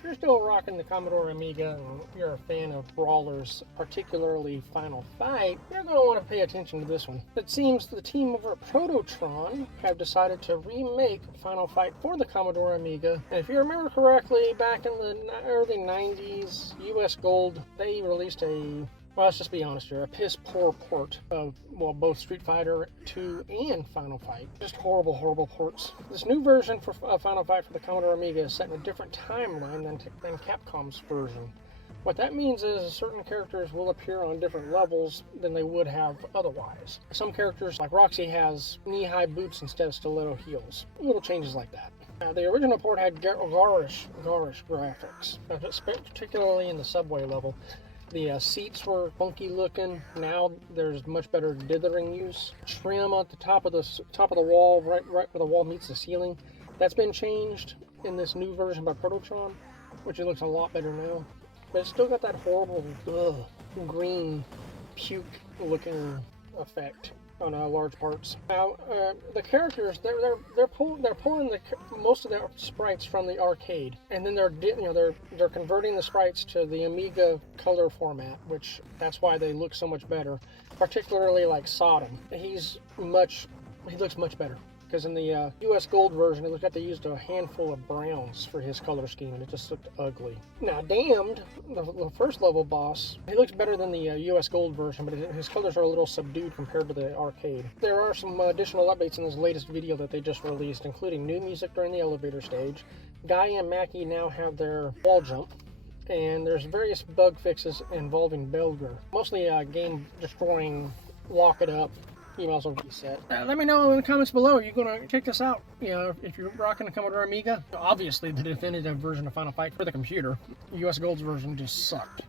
if you're still rocking the Commodore Amiga and you're a fan of brawlers, particularly Final Fight, you're going to want to pay attention to this one. It seems the team over at Prototron have decided to remake Final Fight for the Commodore Amiga. And if you remember correctly, back in the early 90s, US Gold, they released a, well, let's just be honest here, a piss-poor port of, well, both Street Fighter 2 and Final Fight. Just horrible, horrible ports. This new version for Final Fight for the Commodore Amiga is set in a different timeline than Capcom's version. What that means is certain characters will appear on different levels than they would have otherwise. Some characters, like Roxy, has knee-high boots instead of stiletto heels. Little changes like that. The original port had garish graphics, particularly in the subway level. The seats were funky looking. Now there's much better dithering use. Trim at the top of the wall, right where the wall meets the ceiling. That's been changed in this new version by Prototron, which it looks a lot better now. But it's still got that horrible green puke looking effect on large parts. Now the characters, they're pulling most of their sprites from the arcade, and then they're converting the sprites to the Amiga color format, which that's why they look so much better. Particularly like Sodom, he looks much better. Because in the US Gold version, it looked like they used a handful of browns for his color scheme, and it just looked ugly. Now, Damned, the first level boss, he looks better than the US Gold version, but his colors are a little subdued compared to the arcade. There are some additional updates in this latest video that they just released, including new music during the elevator stage. Guy and Mackie now have their wall jump, and there's various bug fixes involving Belger. Mostly game destroying, lock it up. Emails will reset. Let me know in the comments below. Are you going to check this out? You know, if you're rocking a Commodore Amiga. Obviously, the definitive version of Final Fight for the computer. US Gold's version just sucked.